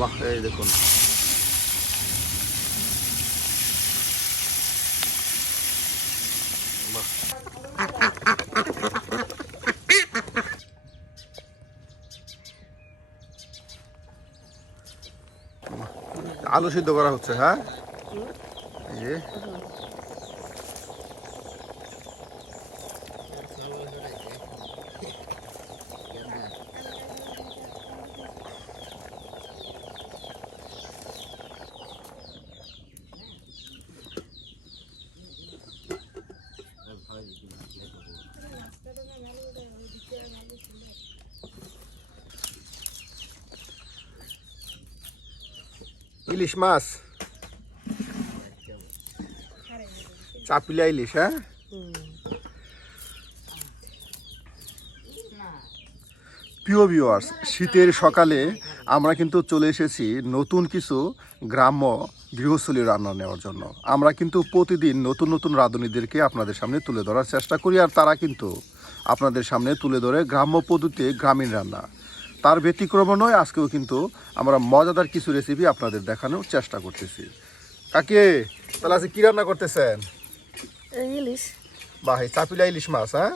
বাহ, এই দেখুন আলু সিদ্ধ করা হচ্ছে। হ্যাঁ, এই যে ইলিশ মাছ, চাপিলা ইলিশ। হ্যাঁ, প্রিয় ভিউয়ার্স, শীতের সকালে আমরা কিন্তু চলে এসেছি নতুন কিছু গ্রাম্য গৃহস্থলী রান্না নেওয়ার জন্য। আমরা কিন্তু প্রতিদিন নতুন নতুন রাঁধুনিদেরকে আপনাদের সামনে তুলে ধরার চেষ্টা করি, আর তারা কিন্তু আপনাদের সামনে তুলে ধরে গ্রাম্য পদ্ধতিতে গ্রামীণ রান্না। তার ব্যতিক্রম নয়, আজকেও কিন্তু আমরা মজাদার কিছু রেসিপি আপনাদের দেখানোর চেষ্টা করতেছি। কাকে তাহলে আজকে কী রান্না করতেছেন? ইলিশ। বাহ, চাপিলা ইলিশ মাছ। হ্যাঁ,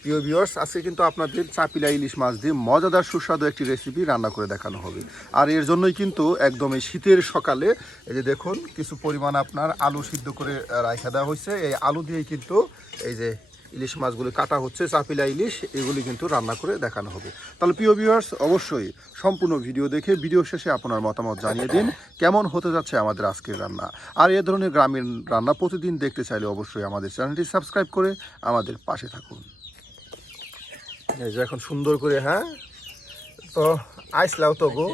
প্রিয় ভিউয়ার্স, আজকে কিন্তু আপনাদের চাপিলা ইলিশ মাছ দিয়ে মজাদার সুস্বাদু একটি রেসিপি রান্না করে দেখানো হবে। আর এর জন্যই কিন্তু একদম এই শীতের সকালে এই যে দেখুন কিছু পরিমাণ আপনার আলু সিদ্ধ করে রাখা দেওয়া হয়েছে। এই আলু দিয়েই কিন্তু এই যে ইলিশ মাছগুলি কাটা হচ্ছে, চাপিলা ইলিশ, এগুলি কিন্তু রান্না করে দেখানো হবে। তাহলে প্রিয় ভিউয়ার্স, অবশ্যই সম্পূর্ণ ভিডিও দেখে ভিডিও শেষে আপনার মতামত জানিয়ে দিন কেমন হতে যাচ্ছে আমাদের আজকের রান্না। আর এ ধরনের গ্রামীণ রান্না প্রতিদিন দেখতে চাইলে অবশ্যই আমাদের চ্যানেলটি সাবস্ক্রাইব করে আমাদের পাশে থাকুন। এই যে এখন সুন্দর করে, হ্যাঁ, তো আইসলাও তো গো।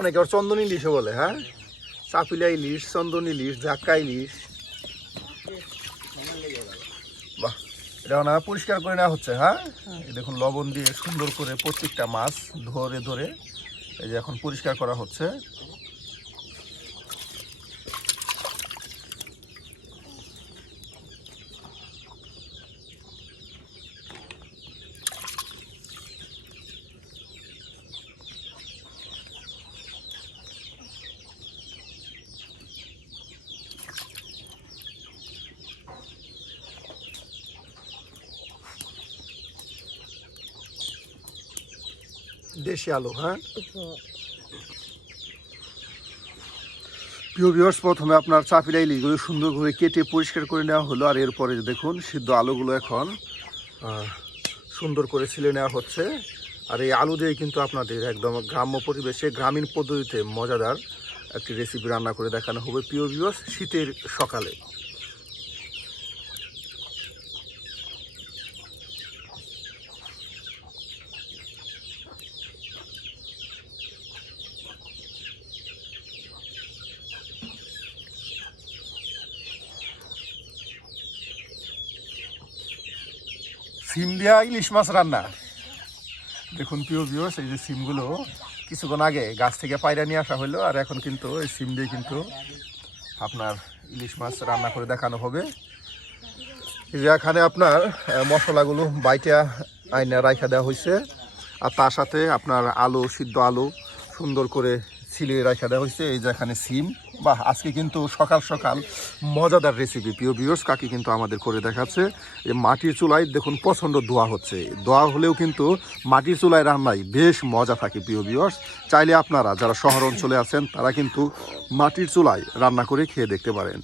অনেকে ওর চন্দন ইলিশও বলে। হ্যাঁ, চাপিলা ইলিশ, চন্দন ইলিশ, ঝাক্কা ইলিশ। বাহ, এটা না পরিষ্কার করে নেওয়া হচ্ছে। হ্যাঁ, এই দেখুন লবণ দিয়ে সুন্দর করে প্রত্যেকটা মাছ ধরে ধরে এই যে এখন পরিষ্কার করা হচ্ছে। দেশি আলু। হ্যাঁ, প্রিয় ভিউয়ার্স, প্রথমে আপনার চাপিলা ইলিশগুলো সুন্দর করে কেটে পরিষ্কার করে নেওয়া হলো। আর এরপরে দেখুন সিদ্ধ আলুগুলো এখন সুন্দর করে ছিলে নেওয়া হচ্ছে। আর এই আলু দিয়ে কিন্তু আপনাদের একদম গ্রাম্য পরিবেশে গ্রামীণ পদ্ধতিতে মজাদার একটি রেসিপি রান্না করে দেখানো হবে প্রিয় ভিউয়ার্স শীতের সকালে। সিম দেওয়া ইলিশ মাছ রান্না দেখুন প্রিয় ভিউয়ার্স, এই যে সিমগুলো কিছুক্ষণ আগে গাছ থেকে পায়রা নিয়ে আসা হলো, আর এখন কিন্তু এই সিম দিয়ে কিন্তু আপনার ইলিশ মাছ রান্না করে দেখানো হবে। এই যে এখানে আপনার মশলাগুলো বাইটা আইনা রাখা দেওয়া হয়েছে, আর তার সাথে আপনার আলু, সিদ্ধ আলু সুন্দর করে ছিলিয়ে রাখা দেওয়া হয়েছে। এই যে এখানে সিম। বাহ, আজকে কিন্তু সকাল সকাল মজাদার রেসিপি প্রিয় ভিউয়ার্স কাকি কিন্তু আমাদের করে দেখাচ্ছে। এই মাটির চুলায় দেখুন প্রচণ্ড ধোঁয়া হচ্ছে। ধোঁয়া হলেও কিন্তু মাটির চুলায় রান্নায় বেশ মজা থাকে প্রিয় ভিউয়ার্স। চাইলে আপনারা যারা শহর অঞ্চলে আছেন তারা কিন্তু মাটির চুলায় রান্না করে খেয়ে দেখতে পারেন।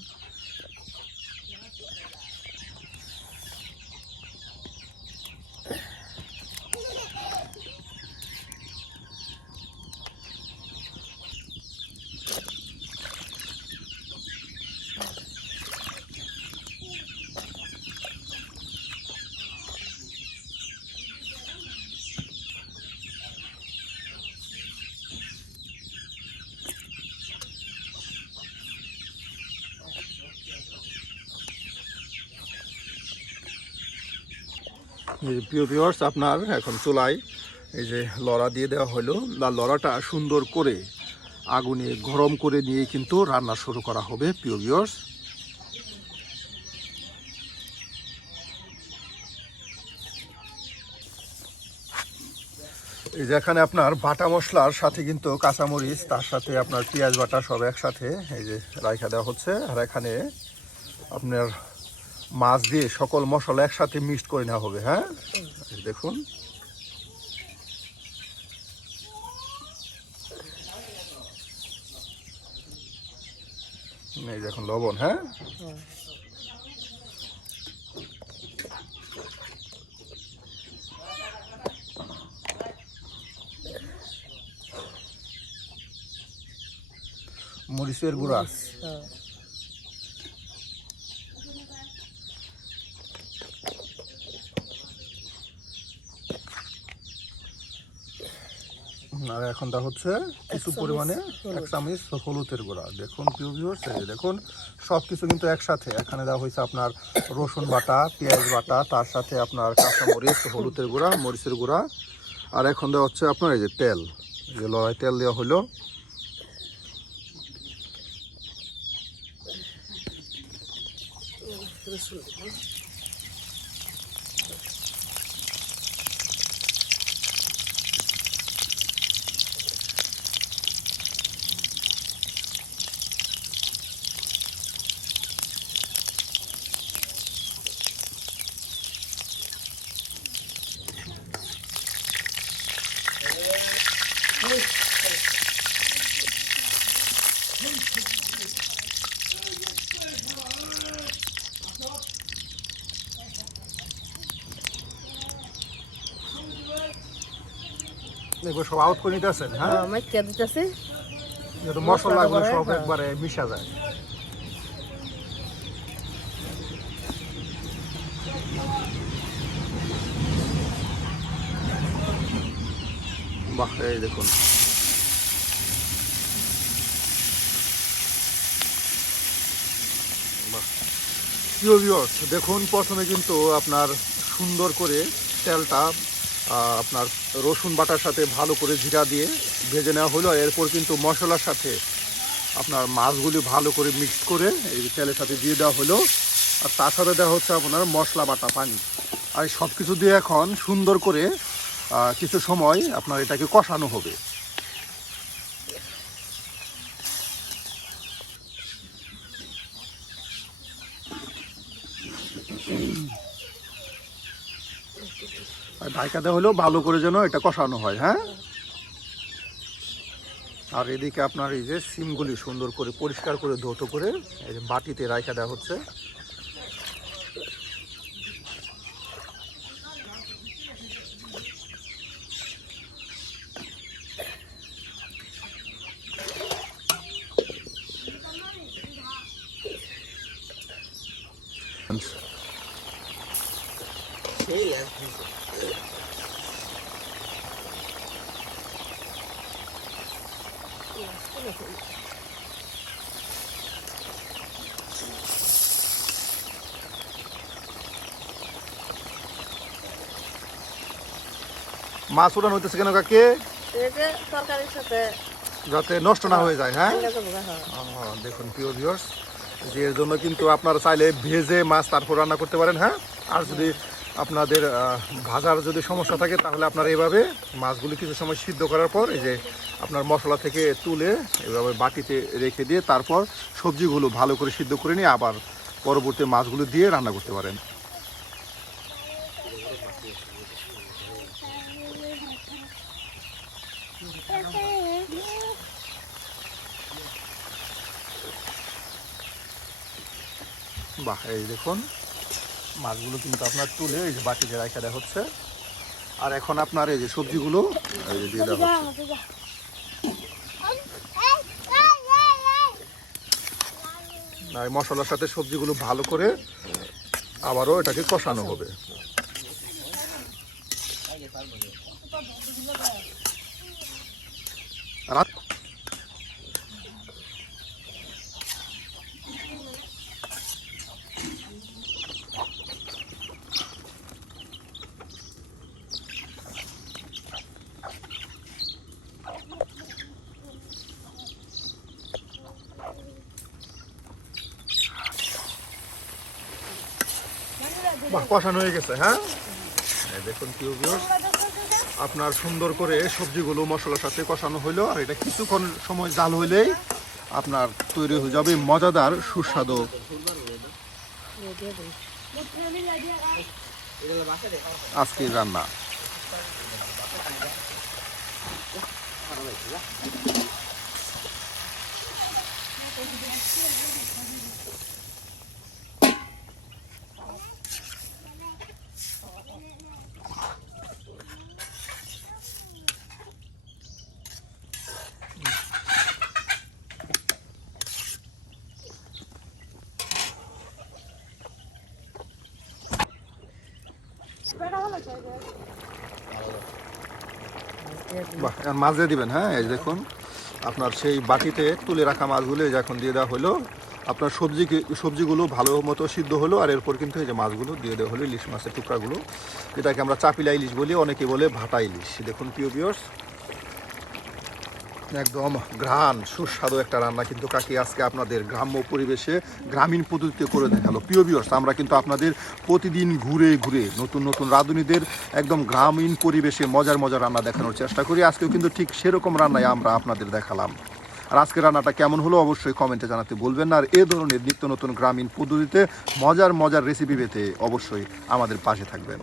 এই যে প্রিয় ভিউয়ার্স, আপনার এখন চুলায় এই যে লড়া দিয়ে দেওয়া হলো, লড়াটা সুন্দর করে আগুনে গরম করে নিয়ে কিন্তু রান্না শুরু করা হবে প্রিয় ভিউয়ার্স। এই যে এখানে আপনার বাটা মশলার সাথে কিন্তু কাঁচামরিচ, তার সাথে আপনার পেঁয়াজ বাটা সব একসাথে এই যে রাইখা দেওয়া হচ্ছে। আর এখানে আপনার মাছ দিয়ে সকল মশলা একসাথে মিক্সড করে নেওয়া হবে। হ্যাঁ, দেখুন এই যে এখন লবণ। হ্যাঁ, মরিচের গুঁড়া। আর এখন তা হচ্ছে কিছু পরিমাণে 1 চামচ হলুদের গুঁড়া। দেখুন প্রিয় ভিউয়ার্স, এই দেখুন সব কিছু কিন্তু একসাথে এখানে দেওয়া হয়েছে আপনার রসুন বাটা, পেঁয়াজ বাটা, তার সাথে আপনার কাঁচামরিচ, হলুদের গুঁড়া, মরিচের গুঁড়া। আর এখন দেওয়া হচ্ছে আপনার এই যে তেল, এই যে লড়াই তেল দেওয়া হলো। এগুলো সব আউট করে নিতে আছেন। হ্যাঁ, মাইকা দিতেছে যাতে মশলাগুলো সব একবারে মিশা যায়। বাহ, এই দেখুন প্রিয় ভিউয়ার্স, দেখুন প্রথমে কিন্তু আপনার সুন্দর করে তেলটা আপনার রসুন বাটার সাথে ভালো করে জিরা দিয়ে ভেজে নেওয়া হলো। এরপর কিন্তু মশলার সাথে আপনার মাছগুলি ভালো করে মিক্স করে এই তেলের সাথে দিয়ে দেওয়া হলো। আর তার সাথে দেওয়া হচ্ছে আপনার মশলা বাটা পানি। আর সব কিছু দিয়ে এখন সুন্দর করে কিছু সময় আপনার এটাকে কষানো হবে। আর ঢাকা দেওয়া হলেও ভালো করে যেন এটা কষানো হয়। হ্যাঁ, আর এদিকে আপনার এই যে সিমগুলি সুন্দর করে পরিষ্কার করে ধৌত করে এই যে বাটিতে রাখা দেওয়া হচ্ছে। মাছ উড়ানো হইতেছে কেন কাকে? তরকারির সাথে যাতে নষ্ট না হয়ে যায়। হ্যাঁ, হ্যাঁ, দেখুন প্রিয় ভিউয়ার্স, যে এর জন্য কিন্তু আপনারা চাইলে ভেজে মাছ তারপর রান্না করতে পারেন। হ্যাঁ, আর যদি আপনাদের ভাজার যদি সমস্যা থাকে তাহলে আপনারা এভাবে মাছগুলি কিছু সময় সিদ্ধ করার পর এই যে আপনার মশলা থেকে তুলে এভাবে বাটিতে রেখে দিয়ে তারপর সবজিগুলো ভালো করে সিদ্ধ করে নিয়ে আবার পরবর্তী মাছগুলো দিয়ে রান্না করতে পারেন। বাহ, এই দেখুন মাছগুলো কিন্তু আপনার তুলে এই যে বাটিতে রাখা দেওয়া হচ্ছে। আর এখন আপনার এই যে সবজিগুলো এই যে দিয়ে দেওয়া হচ্ছে। আর মশলার সাথে সবজিগুলো ভালো করে আবারও এটাকে কষানো হবে। আর বাহ, কষানো হয়ে গেছে। হ্যাঁ, এই দেখুন প্রিয় ভিউয়ার্স, আপনার সুন্দর করে সবজিগুলো মশলার সাথে কষানো হইলো, আর এটা কিছুক্ষণ সময় জাল হইলেই আপনার তৈরি হয়ে যাবে মজাদার সুস্বাদু আজকের রান্না। বাহ, এখন মাছ দিয়ে দিবেন। হ্যাঁ, এই দেখুন আপনার সেই বাটিতে তুলে রাখা মাছগুলো এই যে এখন দিয়ে দেওয়া হলো। আপনার সবজিগুলো ভালো মতো সিদ্ধ হলো, আর এরপর কিন্তু এই যে মাছগুলো দিয়ে দেওয়া হলো, ইলিশ মাছের টুকরাগুলো, যেটাকে আমরা চাপিলা ইলিশ বলি, অনেকে বলে ভাটা ইলিশ। দেখুন প্রিয় ভিউয়ার্স, একদম ঘ্রাণ সুস্বাদু একটা রান্না কিন্তু কাকি আজকে আপনাদের গ্রাম্য পরিবেশে গ্রামীণ পদ্ধতিতে করে দেখালো। প্রিয় ভিউয়ার্স, আমরা কিন্তু আপনাদের প্রতিদিন ঘুরে ঘুরে নতুন নতুন রাঁধুনিদের একদম গ্রামীণ পরিবেশে মজার মজার রান্না দেখানোর চেষ্টা করি। আজকেও কিন্তু ঠিক সেরকম রান্নাই আমরা আপনাদের দেখালাম। আর আজকের রান্নাটা কেমন হলো অবশ্যই কমেন্টে জানাতে ভুলবেন না। আর এ ধরনের নিত্য নতুন গ্রামীণ পদ্ধতিতে মজার মজার রেসিপি পেতে অবশ্যই আমাদের পাশে থাকবেন।